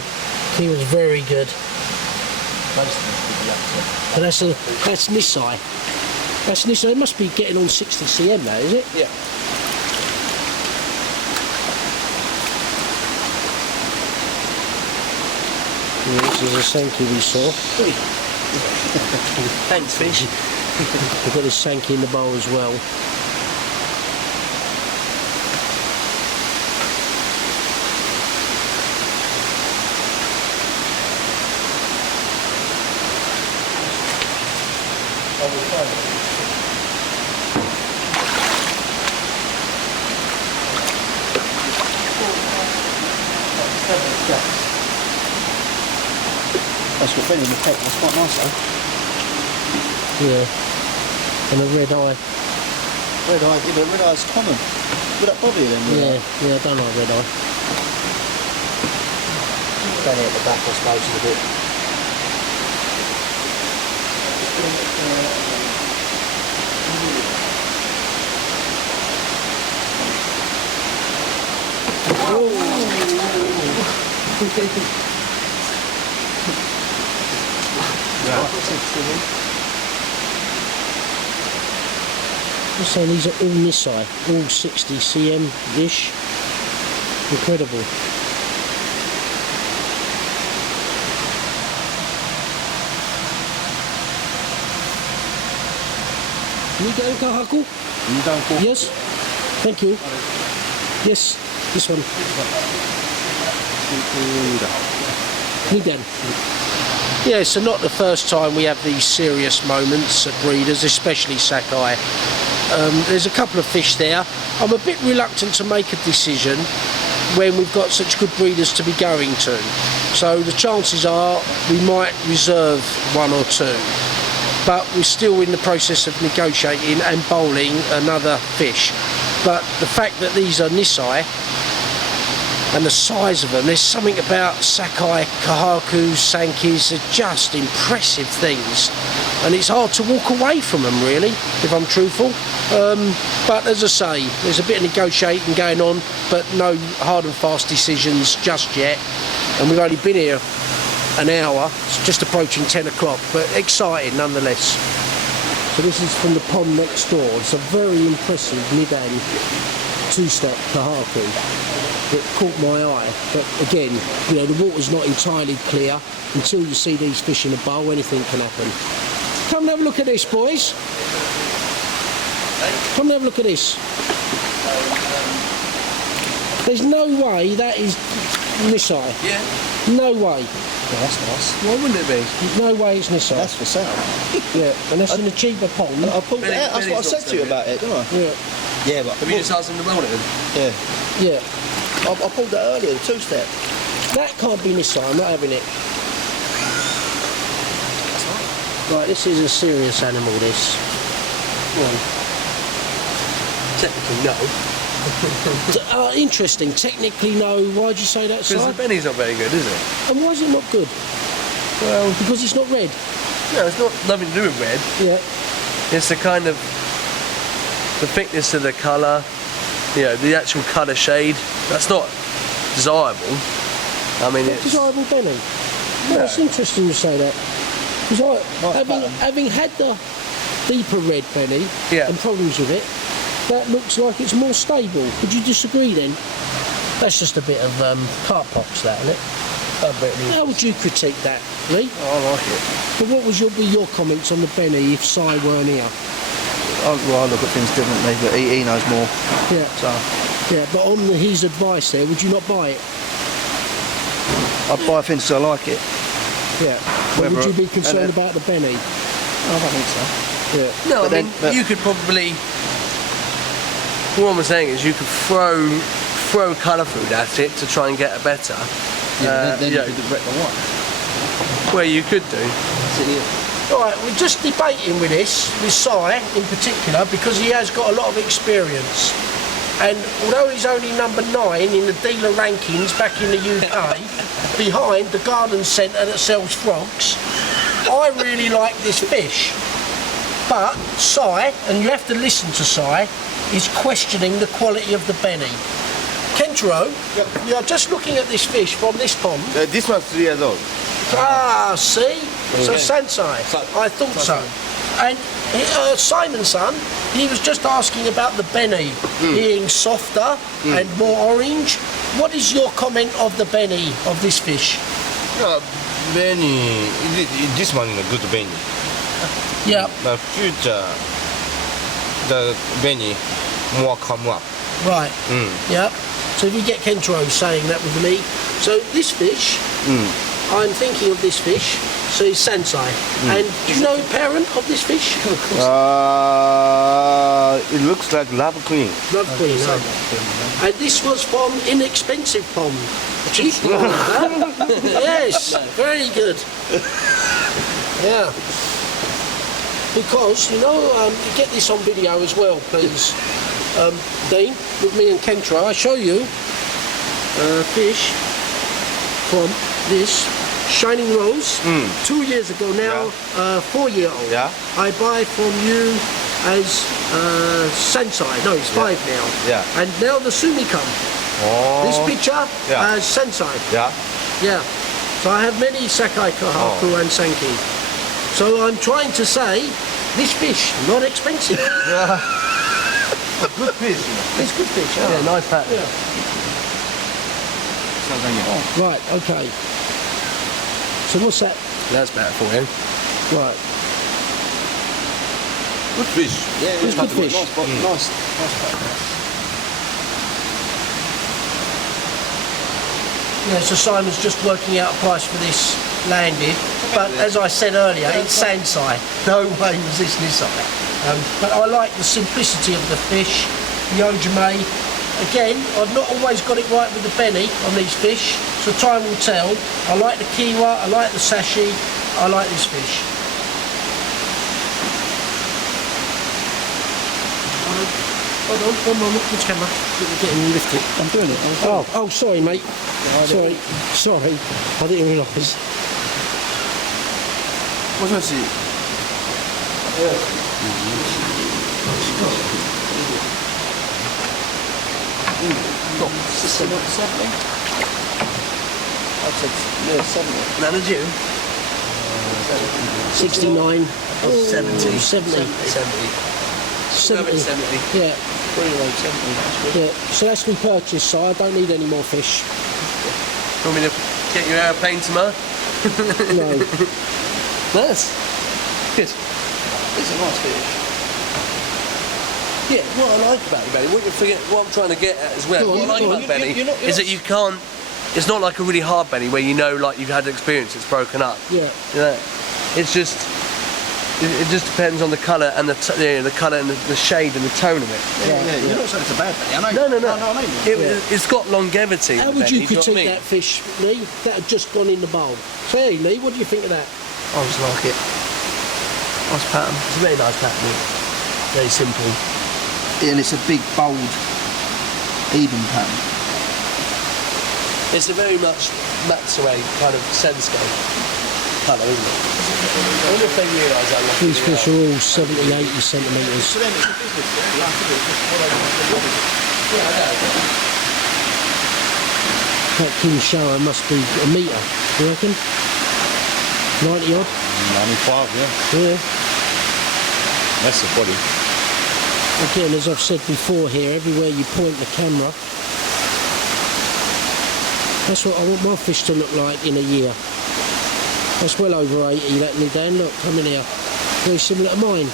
Kiwa's very good. But that's Nisai. That's Nisai. It must be getting on 60 cm now, is it? Yeah. Yeah, this is a Sankey we saw. Thanks, fish. We've got this Sakai in the bowl as well. That's got plenty of effect. That's quite nice though. Yeah. And a red eye. Red eye, yeah, but red eye's common. Would that bother you then? Yeah, I don't like red eye. Down here at the back, I suppose, is a bit. So these are all Nisai, all 60 cm-ish. Incredible. Nidan kahaku? Nidan. Yes. Thank you. Yes, this one. Nidan. Yeah, so not the first time we have these serious moments at breeders, especially Sakai. There's a couple of fish there. I'm a bit reluctant to make a decision when we've got such good breeders to be going to. So the chances are we might reserve one or two. But we're still in the process of negotiating and bowling another fish. But the fact that these are Nisai and the size of them, there's something about Sakai, Kahaku, Sankis, are just impressive things. And it's hard to walk away from them, really, if I'm truthful. But as I say, there's a bit of negotiating going on, but no hard and fast decisions just yet. And we've only been here an hour, it's just approaching 10 o'clock, but exciting nonetheless. So this is from the pond next door. It's a very impressive Nidan two-step Kahaku that caught my eye. But again, you know, the water's not entirely clear. Until you see these fish in a bowl, anything can happen. Come and have a look at this, boys. Come and have a look at this. There's no way that is Nisai. Yeah. No way. Yeah, that's nice. Why wouldn't it be? No way it's Nisai. That's for sale. Yeah, and that's in a cheaper pond. I pulled it out. That's what I said to you about it, didn't I? Yeah. Yeah, but Have you just asked him to roll it then? Yeah. Yeah. I pulled that earlier, the two-step. That can't be Nisai, I'm not having it. Right, this is a serious animal, this. Technically, no. Interesting. Technically, no. Why'd you say that, Si? Because the Benny's not very good, is it? And why is it not good? Well, because it's not red. No, it's not nothing to do with red. Yeah. It's the kind of the thickness of the colour, you know, the actual colour shade. That's not desirable. I mean, it's desirable Benny. Well, it's interesting you say that. Because having had the deeper red Benny and problems with it, that looks like it's more stable. Would you disagree then? That's just a bit of cart pox, that, isn't it? How would you critique that, Lee? I like it. But what would be your comments on the Benny if Si weren't here? I look at things differently, but he knows more. Yeah. So. Yeah, but on his advice there, would you not buy it? I'd buy things because I like it. Yeah. But would you be concerned about the Benny? I don't think so. Yeah. No, I mean, you could probably. What I'm saying is, you could throw colour food at it to try and get a better. Yeah, then you could wreck the white. Well, you could do. Right, we're just debating with this, with Si in particular, because he has got a lot of experience. And although he's only number 9 in the dealer rankings back in the UK, behind the garden centre that sells frogs, I really like this fish. But Si, and you have to listen to Si, is questioning the quality of the Benny. Kentaro, we are just looking at this fish from this pond. This one's 3 years old. Ah, see? So Sansai, I thought so. And Simon-san, he was just asking about the Benny being softer and more orange. What is your comment of the Benny of this fish? Benny, this one is a good Benny. Yeah. The future, the many more come up. Right. Yeah. So if you get Kentaro saying that with me, so this fish, I'm thinking of this fish. So it's Sansai. And do you know the parent of this fish? It looks like Love Queen. Love Queen. And this was from inexpensive pond. Cheap pond, huh? Yes, very good. Yeah. Because, you know, you get this on video as well, please. Dean, with me and Kentaro, I show you fish from this Shining Rose 2 years ago now, 4-year-old. Yeah. I buy from you as Sensai. No, it's 5 now. Yeah. And now the Sumi come. Oh. This picture as Sensai. Yeah. Yeah. So I have many Sakai, Kahaku and Sanki. So I'm trying to say, this fish, not expensive. Good fish. It's good fish, Yeah, nice pattern. Yeah. Right, okay. So what's that? That's better for you. Right. Good fish. Yeah, it's good fish. Nice. Yeah, so Simon's just working out a price for this landed. But as I said earlier, it's Sansai. No way was this Nisai. But I like the simplicity of the fish, the ojime. Again, I've not always got it right with the beni on these fish, so time will tell. I like the kiwa, I like the sashi, I like this fish. Hold on, one moment, which camera? You're getting lifted. I'm doing it. Oh, sorry, mate. Sorry. I didn't realise. What's that see? I said near 70. None of you? 69. 70. 70. 70. 70. Yeah. Pretty low, 70. That's good. Yeah. So that's been purchased, so I don't need any more fish. Want me to get your aeroplane tomorrow? No. Nice. Good. It's a nice fish. Yeah, what I like about it, Benny, what I'm trying to get at as well, Go on, what I like go on. about Benny You're not- is that you can't, it's not like a really hard Benny where you know like you've had an experience, it's broken up. Yeah. You know, it's just, it just depends on the colour and the colour and the shade and the tone of it. Yeah. You're not saying it's a bad Benny. I know. No. I know what I mean. It's got longevity. How the would you Benny, do know what I critique mean? that fish, Lee? That had just gone in the bowl. So, hey, Lee, what do you think of that? I just like it. Nice pattern. It's a very nice pattern. Very simple. Yeah, and it's a big, bold, even pattern. It's a very much Matsue kind of sensuke colour, isn't it? I wonder if they realise how long These fish are all 70, 80 centimetres. So then it's a business deal. You have to do it just what I want to do. Yeah, I know. That Kinshawa must be a metre, do you reckon? 90 odd? 95, yeah. Yeah. That's the body. Again, as I've said before here, everywhere you point the camera, that's what I want my fish to look like in a year. That's well over 80, that me Dan, look, come in here. Very similar to mine.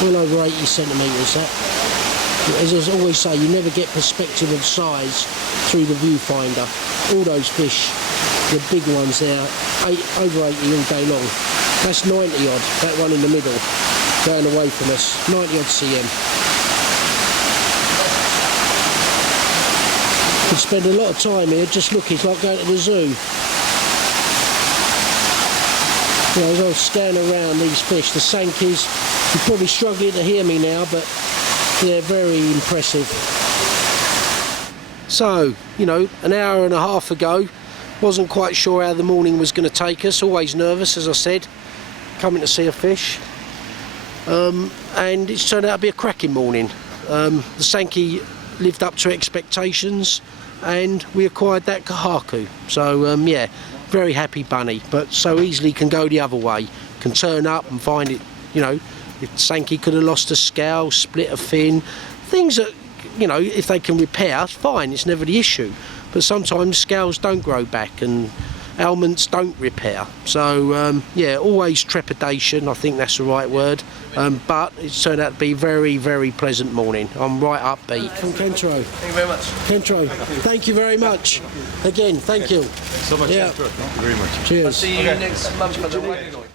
Well over 80 centimetres, that. As I always say, you never get perspective of size through the viewfinder. All those fish, the big ones there, over 80 all day long. That's 90 odd, that one in the middle, going away from us, 90 odd cm. Could spend a lot of time here just looking, it's like going to the zoo. You know, as I was scanning around these fish, the Sankis, you're probably struggling to hear me now, but they're very impressive. So, you know, an hour and a half ago, wasn't quite sure how the morning was going to take us, always nervous, as I said, coming to see a fish. And it's turned out to be a cracking morning. The Sanki lived up to expectations and we acquired that Kahaku. So, yeah, very happy bunny, but so easily can go the other way. Can turn up and find it, you know, if Sanki could have lost a scale, split a fin, things that, you know, if they can repair, fine, it's never the issue. But sometimes scales don't grow back and ailments don't repair. So yeah, always trepidation, I think that's the right word, but it's turned out to be a very, very pleasant morning. I'm right upbeat. From Kentro. Thank you very much. Kentro, thank you very much. Again, thank you. So much. Yeah. Thank you very much. Cheers. I'll see you next month for the wedding.